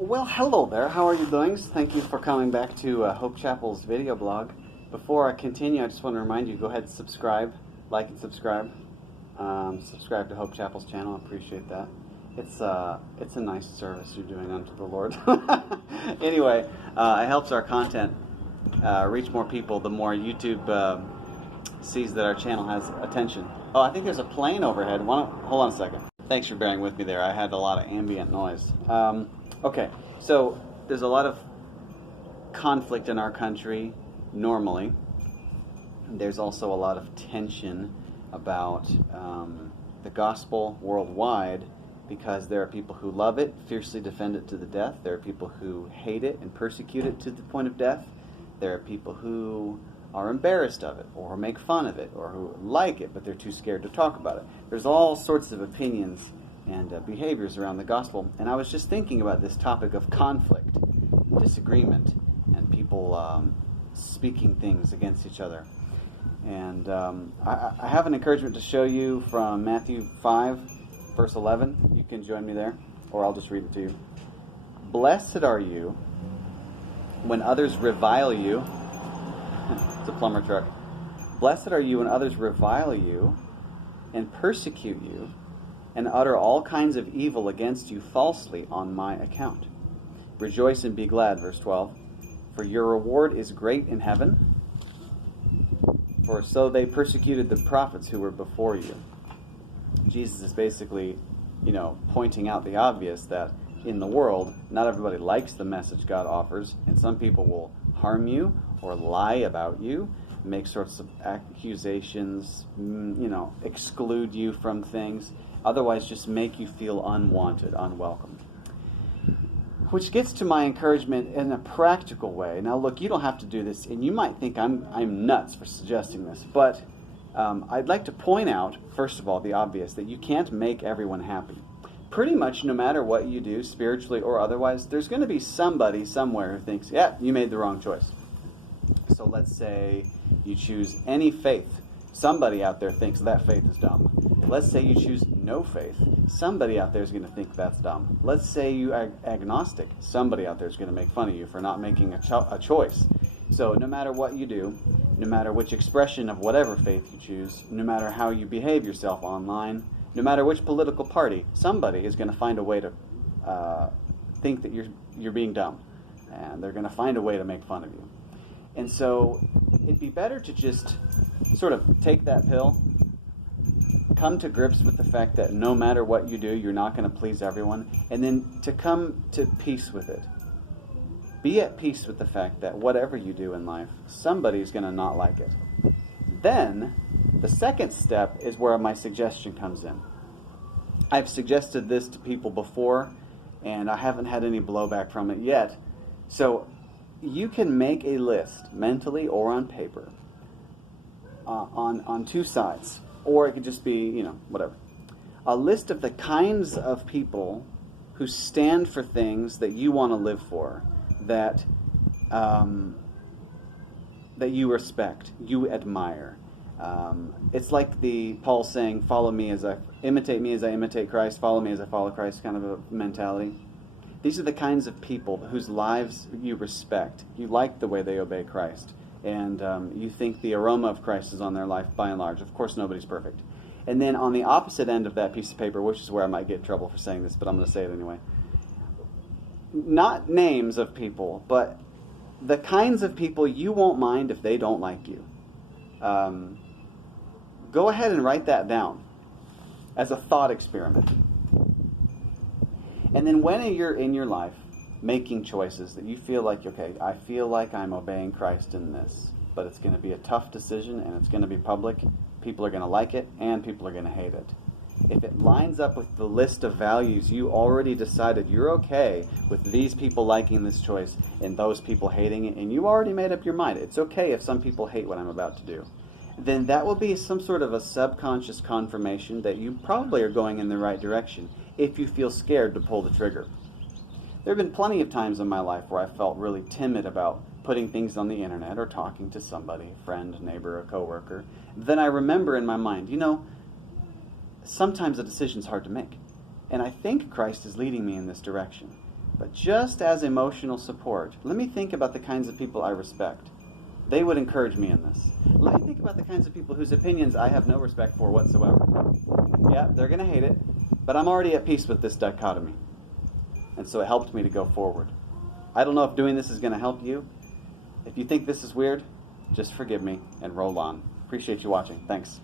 Well, hello there. How are you doing? Thank you for coming back to Hope Chapel's video blog. Before I continue, I just want to remind you, go ahead and subscribe, like and subscribe. Subscribe to Hope Chapel's channel. I appreciate that. It's a nice service you're doing unto the Lord. Anyway, it helps our content reach more people the more YouTube sees that our channel has attention. Oh, I think there's a plane overhead. Hold on a second. Thanks for bearing with me there. I had a lot of ambient noise. Okay, so there's a lot of conflict in our country normally. There's also a lot of tension about the gospel worldwide because there are people who love it, fiercely defend it to the death. There are people who hate it and persecute it to the point of death. There are people who are embarrassed of it or make fun of it or who like it, but they're too scared to talk about it. There's all sorts of opinions and behaviors around the gospel. And I was just thinking about this topic of conflict, disagreement, and people speaking things against each other. And I have an encouragement to show you from Matthew 5, verse 11. You can join me there, or I'll just read it to you. Blessed are you when others revile you. It's a plumber truck. Blessed are you when others revile you and persecute you and utter all kinds of evil against you falsely on my account. Rejoice and be glad, verse 12, for your reward is great in heaven, for so they persecuted the prophets who were before you. Jesus is basically, pointing out the obvious that in the world, not everybody likes the message God offers, and some people will harm you or lie about you, make sorts of accusations, exclude you from things, otherwise just make you feel unwanted, unwelcome. Which gets to my encouragement in a practical way. Now look, you don't have to do this, and you might think I'm nuts for suggesting this, but I'd like to point out, first of all, the obvious, that you can't make everyone happy. Pretty much no matter what you do, spiritually or otherwise, there's going to be somebody somewhere who thinks, yeah, you made the wrong choice. So let's say you choose any faith. Somebody out there thinks that faith is dumb. Let's say you choose no faith. Somebody out there is going to think that's dumb. Let's say you are agnostic. Somebody out there is going to make fun of you for not making a choice. So no matter what you do, no matter which expression of whatever faith you choose, no matter how you behave yourself online, no matter which political party, somebody is going to find a way to think that you're being dumb. And they're going to find a way to make fun of you. And so it'd be better to just sort of take that pill, come to grips with the fact that no matter what you do, you're not going to please everyone, and then to come to peace with it. Be at peace with the fact that whatever you do in life, somebody's going to not like it. Then, the second step is where my suggestion comes in. I've suggested this to people before, and I haven't had any blowback from it yet. So, you can make a list, mentally or on paper, on two sides. Or it could just be, whatever. A list of the kinds of people who stand for things that you want to live for, that you respect, you admire. It's like Paul saying, imitate me as I imitate Christ, follow me as I follow Christ kind of a mentality. These are the kinds of people whose lives you respect. You like the way they obey Christ. And you think the aroma of Christ is on their life by and large. Of course, nobody's perfect. And then on the opposite end of that piece of paper, which is where I might get in trouble for saying this, but I'm going to say it anyway. Not names of people, but the kinds of people you won't mind if they don't like you. Go ahead and write that down as a thought experiment. And then when you're in your life making choices that you feel like, okay, I feel like I'm obeying Christ in this, but it's going to be a tough decision and it's going to be public, people are going to like it and people are going to hate it. If it lines up with the list of values you already decided you're okay with these people liking this choice and those people hating it, and you already made up your mind, it's okay if some people hate what I'm about to do, then that will be some sort of a subconscious confirmation that you probably are going in the right direction if you feel scared to pull the trigger. There have been plenty of times in my life where I felt really timid about putting things on the internet or talking to somebody, a friend, neighbor, a coworker. Then I remember in my mind, sometimes a decision's hard to make. And I think Christ is leading me in this direction. But just as emotional support, let me think about the kinds of people I respect. They would encourage me in this. Let me think about the kinds of people whose opinions I have no respect for whatsoever. Yeah, they're going to hate it, but I'm already at peace with this dichotomy. And so it helped me to go forward. I don't know if doing this is going to help you. If you think this is weird, just forgive me and roll on. Appreciate you watching. Thanks.